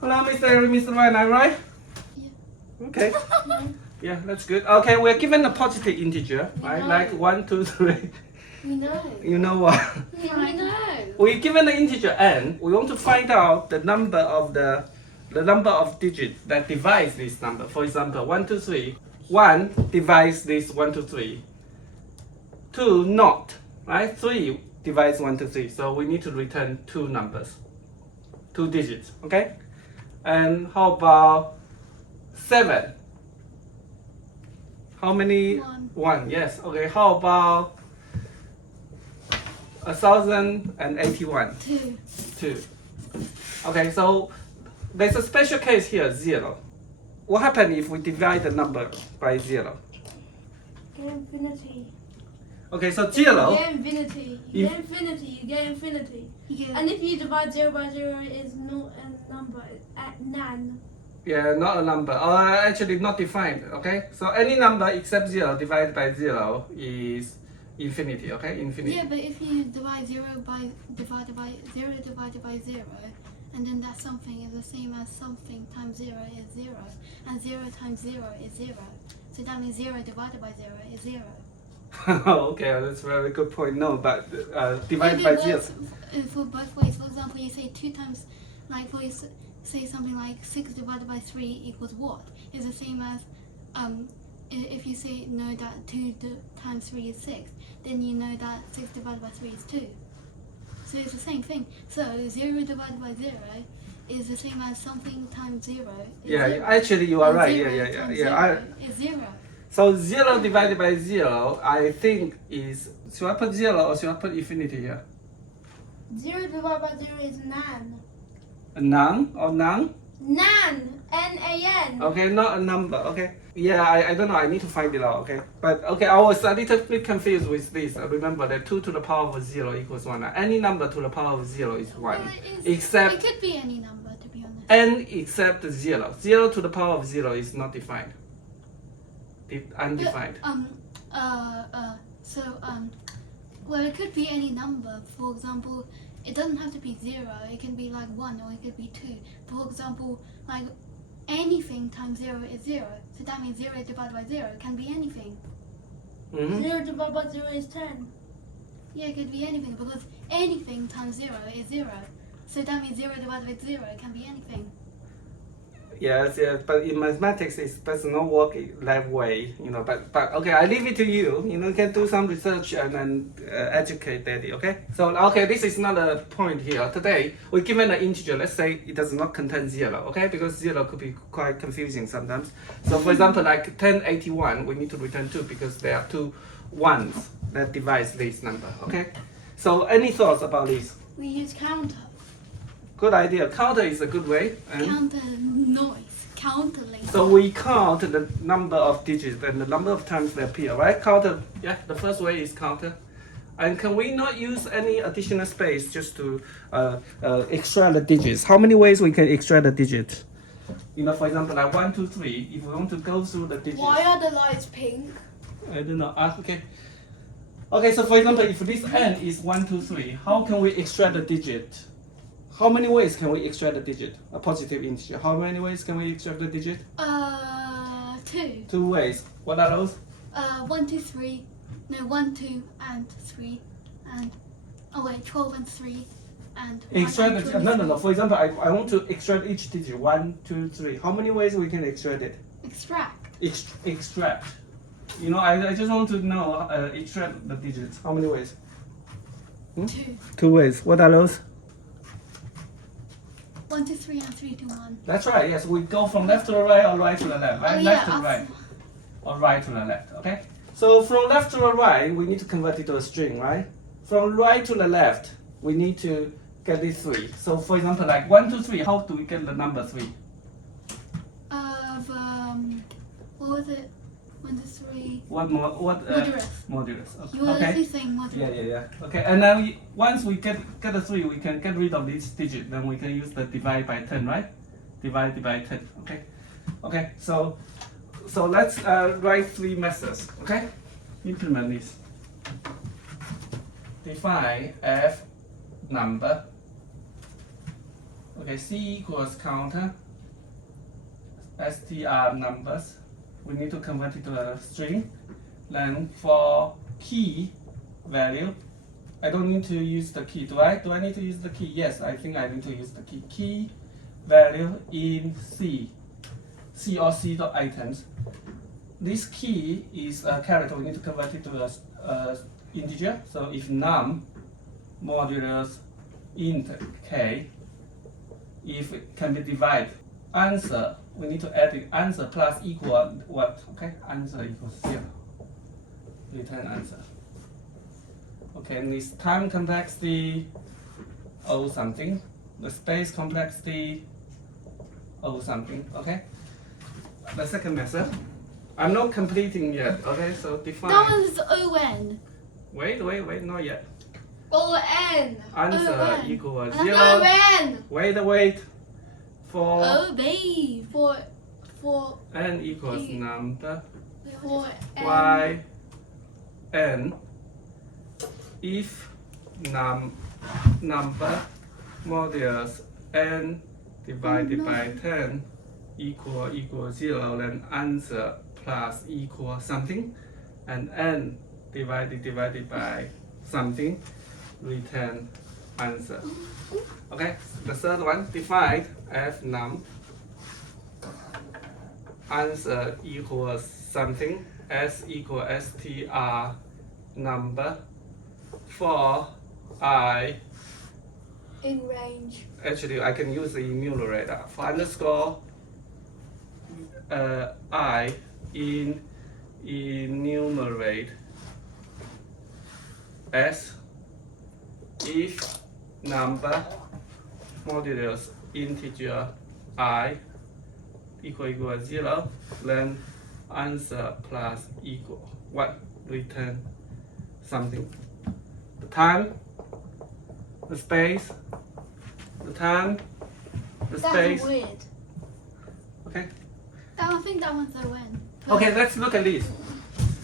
Hello, Mr. Ryan, am I right? Yeah. Okay. Yeah, that's good. Okay, we're given a positive integer, right? Like 1, 2, 3. We know. You know what? Yeah, we know. We're given an integer n. We want to find out the number of digits that divides this number. For example, 1, 2, 3. 1 divides this 1, 2, 3. 2 not, right? 3 divides 1, 2, 3. So we need to return 2 numbers, 2 digits, okay? And how about 7? How many? 1. 1, yes. Okay, how about 1081? 2. 2. Okay, so there's a special case here, 0. What happens if we divide the number by 0? Get infinity. Okay, so You 0. get infinity. You get infinity. You get infinity. And if you divide 0 by 0, it's not a number. At none. Yeah, not a number. Actually, not defined. Okay, so any number except 0 divided by 0 is infinity. Okay, infinity. Yeah, but if you divide 0 by divided by 0 divided by 0, and then that something is the same as something times 0 is 0, and 0 times 0 is 0. So that means 0 divided by 0 is 0. Okay, that's a very good point. No, but divided If by it 0. works for both ways. For example, you say 2 times, like for you say something like 6 divided by 3 equals what? It's the same as if you say know that 2 times 3 is 6, then you know that 6 divided by 3 is 2. So it's the same thing. So 0 divided by 0 is the same as something times 0 is Yeah, 0. actually you are And right. 0 Yeah. times Yeah. 0 is 0. So 0 divided by 0, I think is, should I put 0 or should I put infinity here? 0 divided by 0 is none. None or none? None. N-A-N. Okay, not a number. Okay. Yeah, I don't know. I need to find it out. Okay. But okay, I was a little bit confused with this. Remember that 2 to the power of 0 equals 1. Any number to the power of 0 is 1. Well, it Except could be any number, to be honest. n except 0. 0 to the power of 0 is not defined. Undefined. Well, it could be any number. For example, it doesn't have to be 0. It can be like 1 or it could be 2. For example, like anything times 0 is 0. So that means 0 divided by 0 can be anything. 0 divided by 0 is 10. Yeah, it could be anything because anything times 0 is 0. So that means 0 divided by 0 can be anything. Yes, but in mathematics it does not work that way, but okay, I leave it to you. You can do some research and then educate daddy, okay? So, okay, this is not a point here. Today, we're given an integer. Let's say it does not contain 0, okay? Because 0 could be quite confusing sometimes. So, for example, like 1081, we need to return 2 because there are 2 1s that divides this number, okay? So, any thoughts about this? We use counter. Good idea. Counter is a good way. And Counter noise. Counter link. so we count the number of digits and the number of times they appear, right? Counter, yeah, the first way is counter. And can we not use any additional space just to extract the digits? How many ways we can extract the digits? For example, like 1, 2, 3, if we want to go through the digits. Why are the lights pink? I don't know. Okay. Okay, so for example, if this n is 1, 2, 3, how can we extract the digit? How many ways can we extract the digit? A positive integer. How many ways can we extract the digit? 2. 2 ways. What are those? 1, 2, 3. No, 1, 2, and 3. And, 12 and 3. And Extract 1 the, and 2 no. For example, I want to extract each digit. 1, 2, 3. How many ways we can extract it? Extract. Extract. I just want to know extract the digits. How many ways? 2. 2 ways. What are those? 1, 2, 3, and 3, 2, 1. That's right. Yes, we go from left to the right or right to the left. Right? Oh, Left to yeah, the right or right to the left. Okay. So from left to the right, we need to convert it to a string, right? From right to the left, we need to get this 3. So for example, like 1, 2, 3. How do we get the number 3? What was it? 1, 2, 3. What more? What? Modulus. Modulus. You were Okay. actually saying modulus. Yeah. Okay, and now once we get a 3, we can get rid of this digit. Then we can use the divide by 10, right? Divide by 10. Okay. So let's write 3 methods. Okay. Implement this. Define f number. Okay, C equals counter str numbers. We need to convert it to a string. Then for key value, I don't need to use the key. Do I? Do I need to use the key? Yes, I think I need to use the key. Key value in C or C dot items. This key is a character. We need to convert it to a integer. So if num modulus int k, if it can be divided, answer, we need to add the answer plus equal what? Okay, answer equals 0. Return answer. Okay, and this time complexity O something, the space complexity O something. Okay, the second method. I'm not completing yet. Okay, so define. That one's on. Wait, not yet. O-N. Answer O-N. equals That's 0. O-N. Wait. For Obey. For n equals E. number for y n if number modulus n divided by 10 equal 0, then answer plus equal something, and n divided by something, return answer. Okay, the third one, define f num answer equals something, s equal str number for I. in range. Actually, I can use the enumerator for underscore I in enumerate s if number modulus integer I equal 0, then answer plus equal what, return something. The time, the space, the time, the space. That's weird. Okay. I think that one's on. Okay, let's look at this.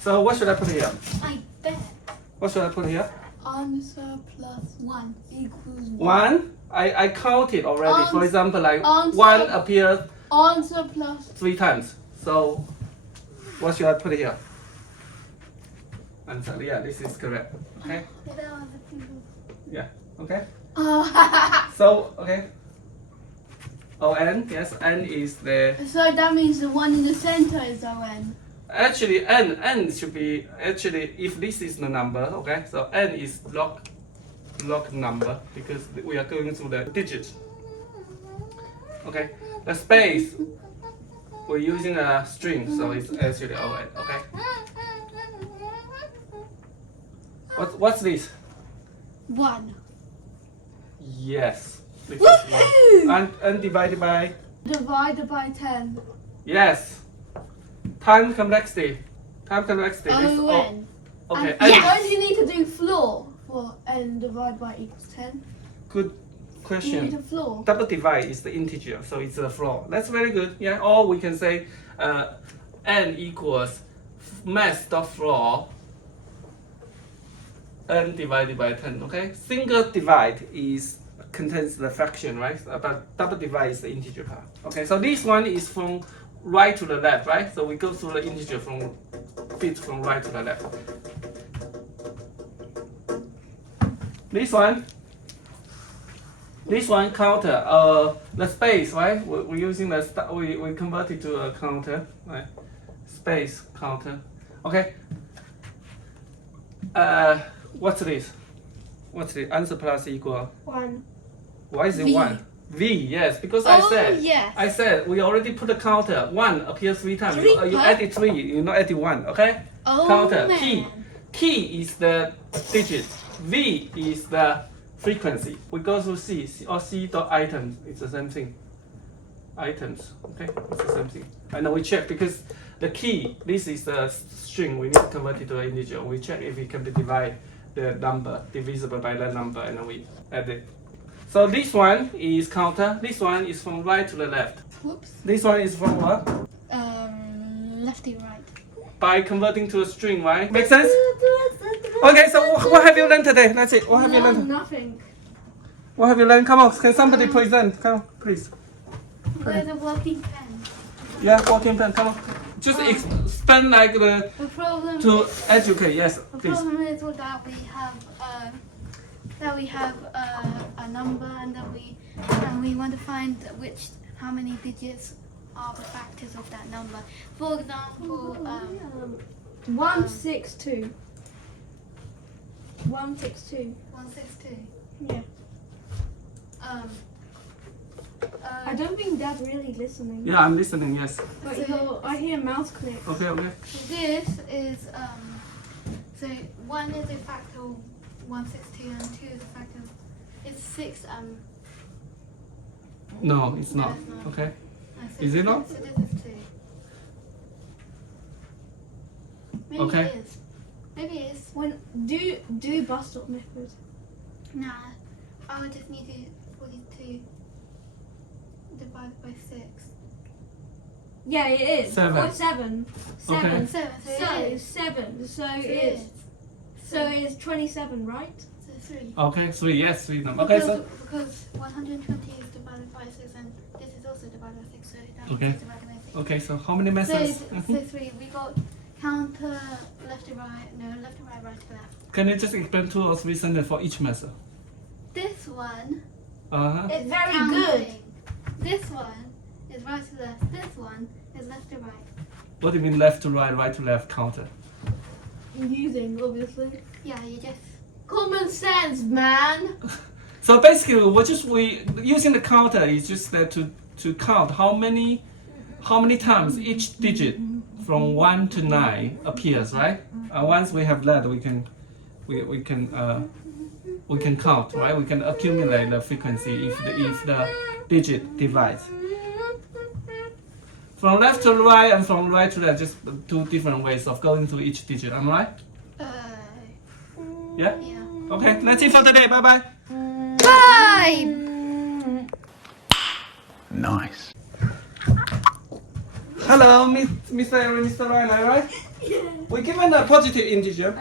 So what should I put here? I bet. What should I put here? Answer plus 1 equals 1. I counted already. For Answer- example, like answer- 1 appears Answer plus 3 times. So what should I put here? Answer. Yeah, this is correct. Okay. Yeah, that one's a simple. Yeah. Okay. Oh. So okay. O-N, yes, N is the So that means the one in the center is O-N. actually N should be actually if this is the number, okay, so N is log number because we are going through the digits. Okay, the space we're using a string, so it's actually O-N. Okay, what's this? 1. Yes, this Woohoo! is 1. And divided by Divided by 10. yes. Time complexity. Is O-N. okay. And N. why do you need to do floor for n divided by equals 10? Good You need a question. floor. Double divide is the integer, so it's a floor. That's very good. Yeah. Or we can say n equals mass.floor n divided by 10. Okay. Single divide contains the fraction, right? But double divide is the integer part. Okay. So this one is from right to the left, right? So we go through the integer from right to the left. This one counter, the space, right? We're using we convert it to a counter, right? Space counter. Okay. What's this? What's the answer plus equal? 1. Why is it V. 1? V, yes, because Oh, I yes. said we already put a counter. 1 appears 3 times. Three, You huh? added 3, you not added 1, okay? Oh, Counter, man. Key is the digit. V is the frequency. We go through C or C dot items. It's the same thing. Items, okay? It's the same thing. And then we check because the key, this is the string. We need to convert it to an integer. We check if it can be the number divisible by that number, and then we add it. So this one is counter. This one is from right to the left. Whoops. This one is from what? Lefty right. By converting to a string, right? Make sense? Okay, so what have you learned today? That's it. What have you learned? Nothing. What have you learned? Come on, can somebody present? Come on, please. Where's a working pen? Yeah, working pen. Come on. Just explain like the The problem to is, educate. Yes, the please. problem is that we have a number and we want to find how many digits are the factors of that number. For example, 162. 162. 162. Yeah. I don't think Dad's really listening. Yeah, I'm listening. Yes. But I hear mouse clicks. Okay. Okay. This is so 1 is a factor of 162 and 2 is a factor of, it's 6 No, it's not. No, it's not. Okay. so Is it not? So this is 2. Maybe Okay. it is. Maybe it is. Do bus stop method. Nah, I would just need to 42 divided by 6. Yeah, it is. 7. Or 7. 7. Okay. 7. So So it is. 7. So So it's 27, right? So 3. Okay. 3. Yes, 3 number. Okay. So. Because 120 is divided by 6 and this is also divided by 6, so that Okay. means it's divided by 6. Okay. So how many So, methods? so 3, we got counter left to right, no, left to right, right to left. Can you just explain 2 or 3 sentences for each method? This one It's is very counting. good. This one is right to left. This one is left to right. What do you mean left to right to left counter? Using, obviously. Yeah, you just Common sense, man. So basically, we using the counter is just that to count how many times each digit from 1 to 9 appears, right? Once we have that, we can count, right? We can accumulate the frequency if the digit divides. From left to right and from right to left, just 2 different ways of going through each digit. Am I right? Yeah. yeah. Okay. That's it for today. Bye bye. Bye. Nice. Hello, Mr. and Mr. Ryan, right? We're given a positive integer.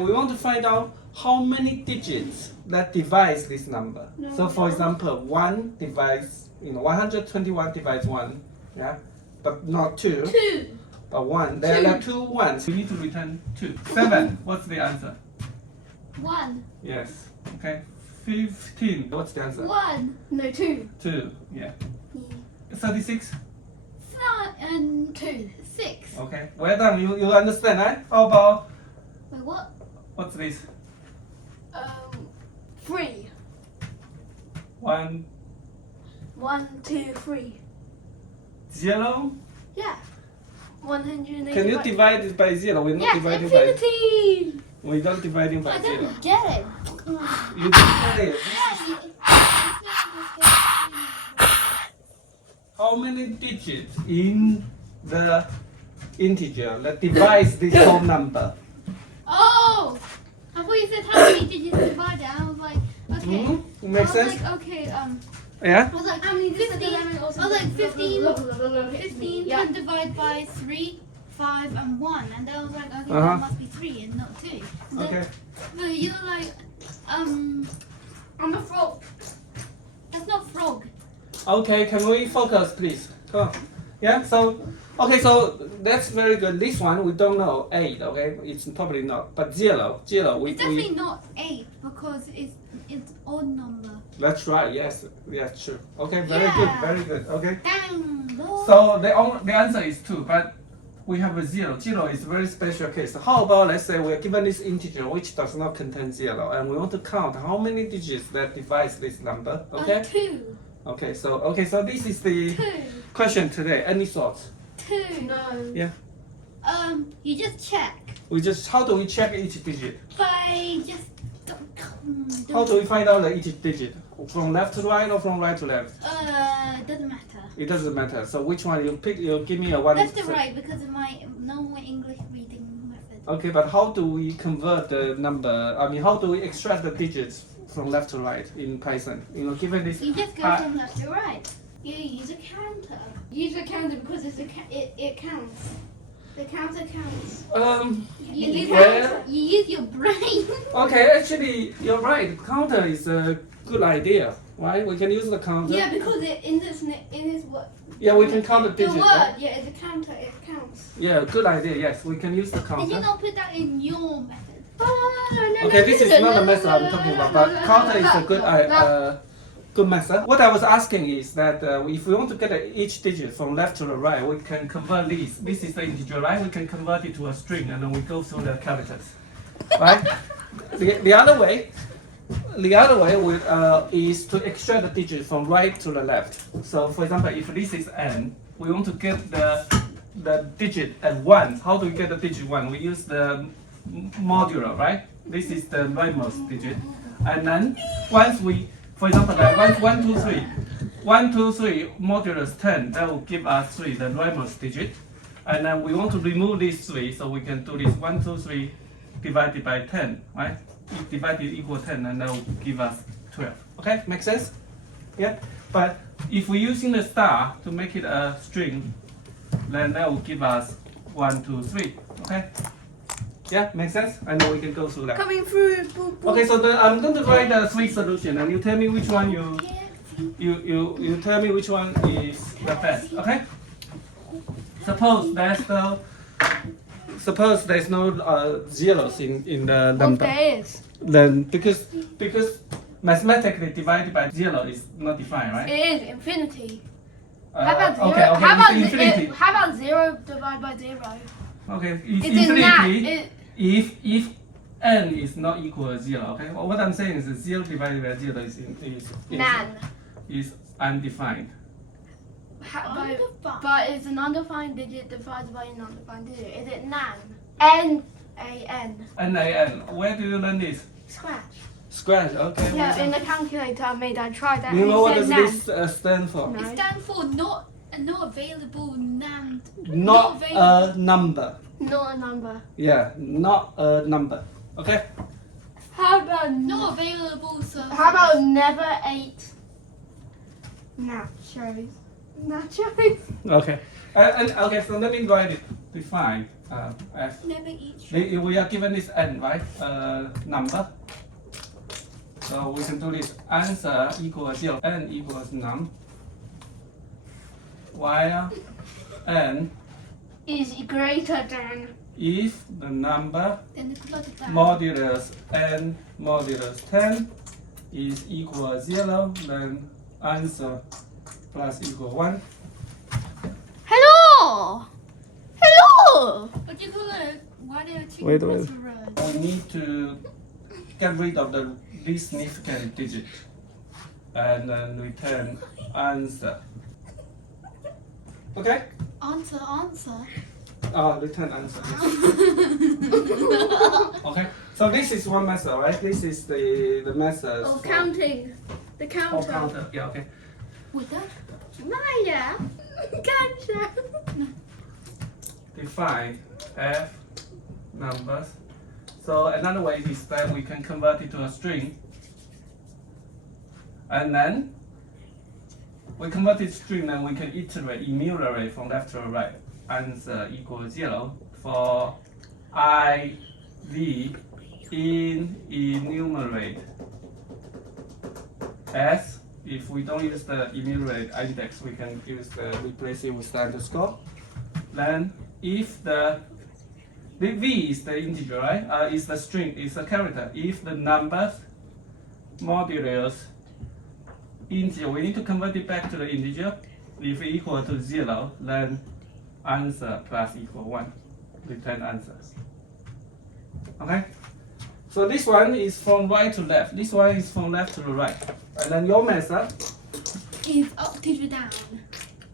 We want to find out how many digits that divides this number. So, for example, 1 divides, 121 divides 1, yeah, but not 2. 2. But 1. There are 2 ones. We need to return 2. 7. What's the answer? 1. Yes. Okay. 15. What's the answer? 1. No, 2. 2. Yeah. 36. 2. 6. Okay. Well done. You understand, right? How about Wait, what? what's this? 3. 1, 1, 2, 3. 0. Yeah. 180. Can you divide it by 0? We're not Yes, dividing by. infinity. We don't dividing by I 0. don't get it. You don't get it. How many digits in the integer that divides this whole number? Oh! I thought you said how many digits divided. I was like, okay. Mm-hmm. Makes I was sense? like, okay, Yeah? I was like, how many 15? I was like 15 Yeah. can divide by 3, 5, and 1. And then I was like, okay, Uh-huh. that must be 3 and not 2. And then, Okay. but you're like, I'm a frog. That's not frog. Okay, can we focus, please? Come on. Yeah, so, okay, so that's very good. This one, we don't know. 8, okay? It's probably not. But 0, we, It's definitely not 8 because it's odd number. That's right, yes. Yeah, true. Okay, very Yeah. good, very good. Okay. Dang, Lord. So the answer is 2, but we have a 0. 0 is a very special case. How about, let's say we're given this integer which does not contain 0, and we want to count how many digits that divides this number, okay? 2. Okay, so this is the 2. question today. Any thoughts? 2. No. Yeah. You just check How do we check each digit? by just. How do we find out each digit? From left to right or from right to left? Doesn't matter. It doesn't matter. So which one you pick? You give me a one. Left to right because of my normal English reading method. Okay, but how do we convert the number? I mean, how do we extract the digits from left to right in Python? Given this. You just go from left to right. You use a counter. Use a counter because it counts. The counter counts. You well, use your brain. Okay, actually, you're right. Counter is a Good idea, right? We can use the counter. Yeah, because in this word. Yeah, we can count the The digits. word, Right? yeah, it's a counter. It counts. Yeah, good idea. Yes, we can use the Did counter. you not put that in your method? Okay, this is not the method I'm talking about, but counter is a good method. What I was asking is that if we want to get each digit from left to the right, we can convert these. This is the integer, right? We can convert it to a string, and then we go through the characters, right? The other way is to extract the digit from right to the left. So, for example, if this is n, we want to get the digit at 1. How do we get the digit 1? We use the modulo, right? This is the rightmost digit. And then once we, for example, like 1, 2, 3, 1, 2, 3 modulus 10, that will give us 3, the rightmost digit. And then we want to remove these 3, so we can do this 1, 2, 3 divided by 10, right? If divided equal 10, and that will give us 12. Okay, make sense? Yeah. But if we're using the star to make it a string, then that will give us 1, 2, 3. Okay. Yeah, makes sense? I know we can go through that. Coming through. Okay, so I'm going to write the 3 solution, and you tell me which one you tell me which one is the best. Okay? Suppose there's no zeros in the number. There is. Then because mathematically divided by 0 is not defined, right? It is infinity. How about zero? Okay, infinity. How about 0 divided by 0? Okay, it's It's infinity if n is not equal to 0. Okay, well, what I'm saying is 0 divided by 0 is undefined. But it's an undefined digit divided by an undefined digit. Is it nan? N-A-N. NaN. Where do you learn this? Scratch. Scratch. Okay. Yeah, in the calculator I made, I tried that. You and know it what does said nan. this stand for? No. It stands for not available NAND. Not available. a number. Not a number. Yeah, not a number. Okay. How about Not available. So How about never ate nachos? Nachos? Okay. And okay, so let me write it. Define as never eat. we are given this n, right? Number. So we can do this. Answer equals 0. N equals num. While n Is greater than. if the number Then the plot of that. modulus n modulus 10 is equal to 0, then answer plus equal 1. Hello! Hello! What do you call it? Why did I chicken Wait. casserole? We need to get rid of the least significant digit and then return answer. Okay? Answer. Return answer. Okay. So this is one method, right? This is the method Oh, for counting. The for counter. counter. Yeah. Okay. With that? Maya! Counter. Define f numbers. So another way is that we can convert it to a string, and then we convert it to string, and we can enumerate from left to right. Answer equals 0 for I, V in enumerate. S, if we don't use the enumerate index, we can use replace it with the underscore. Then if the V is the integer, right? Is the string, is a character. If the numbers modulus integer, we need to convert it back to the integer. If equal to 0, then answer plus equal 1. Return answers. Okay? So this one is from right to left. This one is from left to the right. And then your method, Is up to the down.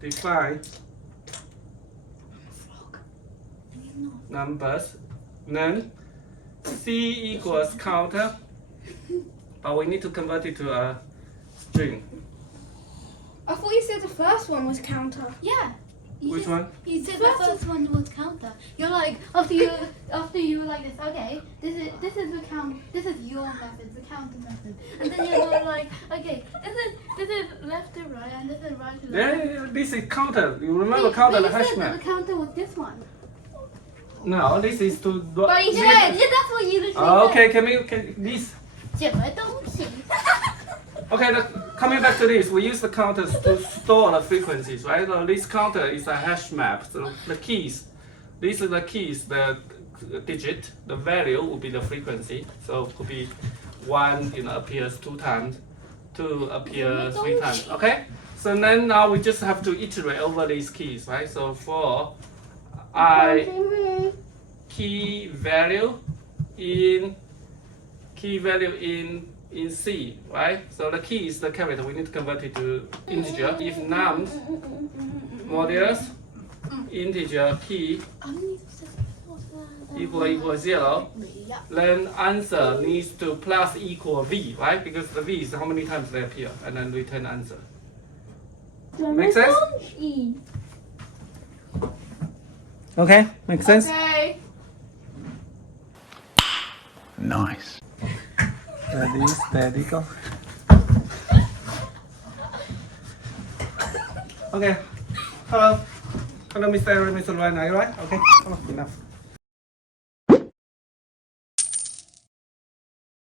define Frog. And you're not. numbers. Then C equals counter. But we need to convert it to a string. I thought you said the first one was counter. Yeah. You Which said- one? You said the first one was counter. You're like after you were like this. Okay, this is the count. This is your method, the counter method. And then you're like, okay, this is left to right, and this is right to left. Yeah, this is counter. You remember Wait, counter, the you hash said that map? the counter was this one. No, this is to. But you Yeah, that's what you literally Okay, can this? 什么东西？ Okay, coming back to this, we use the counters to store the frequencies, right? So this counter is a hash map. So the keys, these are the keys, the digit, the value will be the frequency. So it could be 1, appears 2 times, 2 appears 3 times. Okay? So then now we just have to iterate over these keys, right? So for I key value in C, right? So the key is the character. We need to convert it to integer. If nums modulus integer key equal 0, then answer needs to plus equal v, right? Because the v is how many times they appear, and then return answer. Make sense? Okay, make sense? Okay. Nice. Steady, go. Okay. Hello, Mr. Aaron, Mr. Ryan, are you right? Okay, come on, enough.